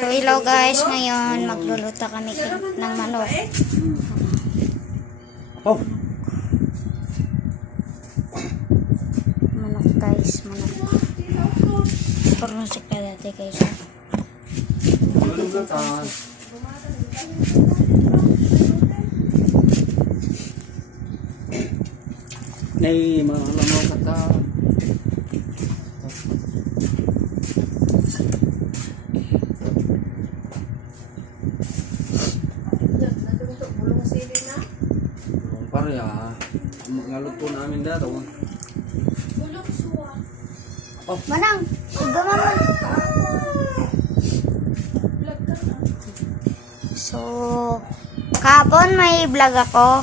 So, hello guys. Ngayon, magluluto kami ng manok. Oh. Manok guys, manok. Parang sikla dati guys. Nay, malamaw kata. Parya, magluto namin daw. Oh. Manang, gamaman. So, kahapon may vlog ako.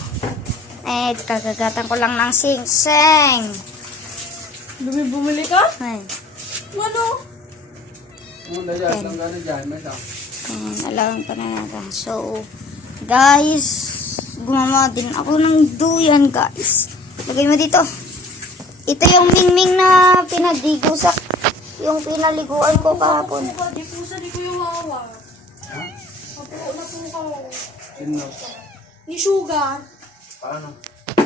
Kagagatan ko lang ng sing-sing. Bumili ka? Ay. Ano? Alam pa na natin. So, guys, gumawa din ako ng duyan, guys. Lagay mo dito. Ito yung mingming na pinagdigusak. Yung pinaliguan ko kahapon. Di po yung hawa. Mapuo na po ka. Ni Sugar. Paano?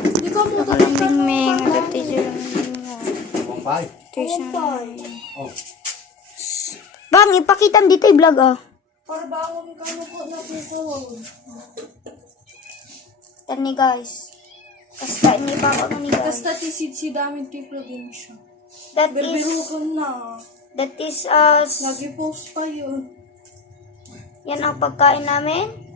Di ka mo Ito lang mingming. Ito yung Bombay. Oh. Bang, ipakita dito yung vlog, oh. Para bangon ka mo po na po. Tani, guys. Basta ini pa ako ni guys. Basta tisid si daming ti probinsya. That Berbiro is, ka na. that is us. Nag-post pa yun. Yan ang pagkain namin.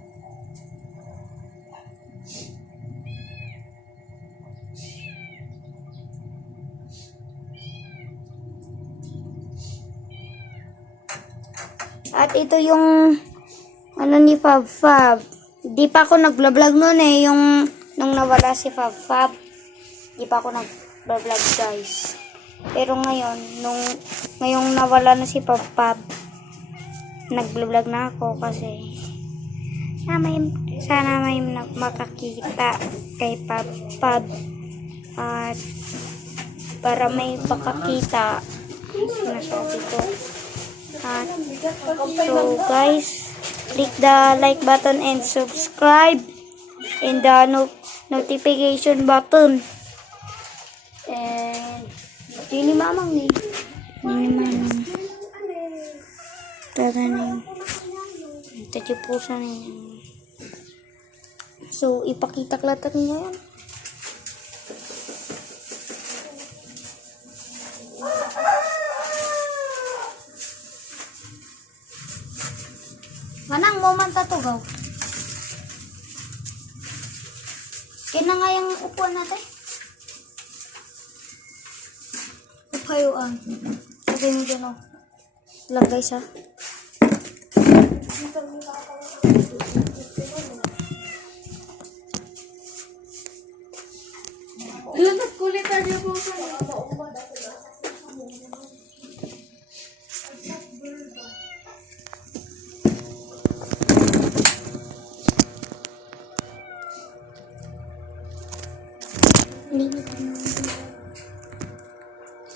At ito yung ano ni Fab Fab. Di pa ako nag-vlog noon yung nung nawala si Fab Fab. Di pa ako nag-vlog guys. Pero ngayon, ngayong nawala na si Fab Fab, nag-vlog na ako kasi sana may makakita kay Fab Fab. At para may pakakita na sabi ko. At so guys, click the like button and subscribe and the notification button. And sini mamang ni. Ini mamang. Tatanim. Tatipusan niya. So ipakita klatan niya yan. Manang moment to gaw. Kaya nga yung upuan natin. Upayuan. Sabi mo dyan o. Lang guys ha. Ilan nagkulit niya po sa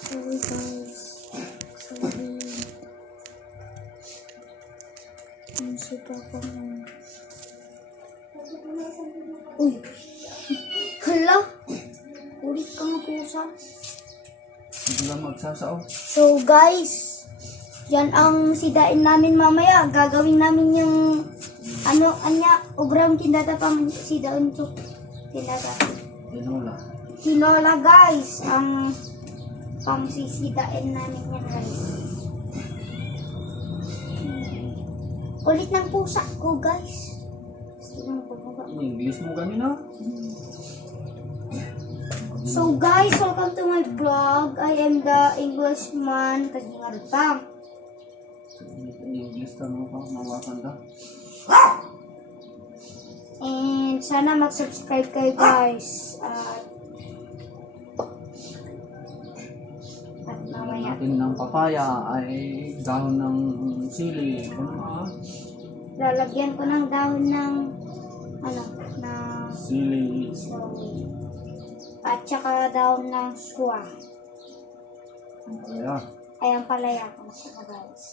Sorry guys. Sorry. Ang sipa ko mo. Uy. Hala. Ulit ka nga pusa. Hindi lang magsasao. So guys, yan ang sidain namin mamaya. Gagawin namin yung ubrang tindata pang sidain to. Tindata. Tinola guys, ang pangsisidain namin yan guys. Ulit ng pusa ko guys. English mo kanina? So guys, welcome to my vlog. I am the Englishman Kagingartang. English ka mo pa, mawakan ka. And sana mag-subscribe kayo guys. At mamaya. Natin ng papaya ay dahon ng sili. Lalagyan ko ng dahon ng Sili. sili. At saka dahon ng swa. Kaya. Ay, ang palaya ko na guys.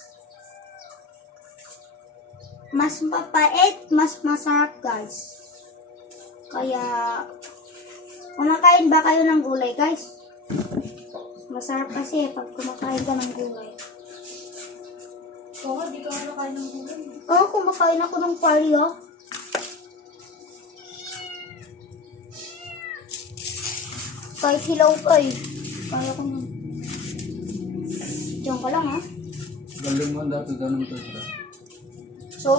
mas mapait, mas masarap guys. Kaya, kumakain ba kayo ng gulay guys? Masarap kasi pag kumakain ka ng gulay. Oo, di ka nakain ng gulay. Oo, kumakain ako ng palyo. Kahit hilaw pa eh. Kaya ko nun. Diyan ka lang ha. Galing mo dati ganun to. So,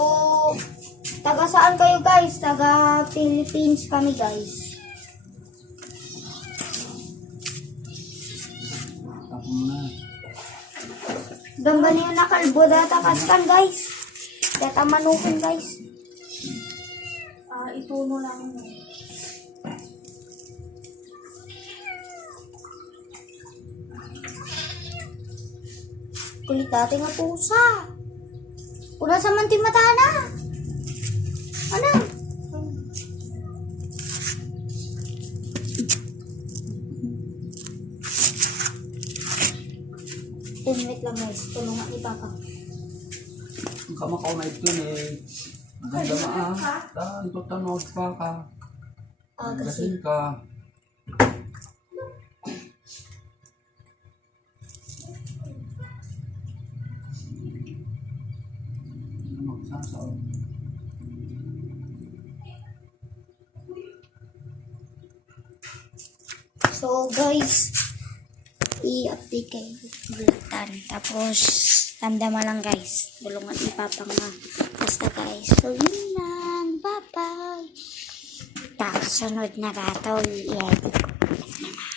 taga saan kayo guys? Taga Philippines kami guys. Tapo mo na. Danggan niyo na kalbo data kaskan guys. Data manukin guys. Ituno lang mo. Kulit dati nga pusa. Una sa manti mata na. Ano? Minute lang guys. Tulungan ni Papa. Ang kamakaw na ito eh. Maganda Tanto tanong pa ka. Kasi Galing ka. Magsasaw. so guys, i-update kayo bulatan. Tapos, tanda mo lang guys. Tulungan ni Papa nga. Basta guys. So yun lang. Bye-bye. Tapos sunod na gato, i-edit ko naman.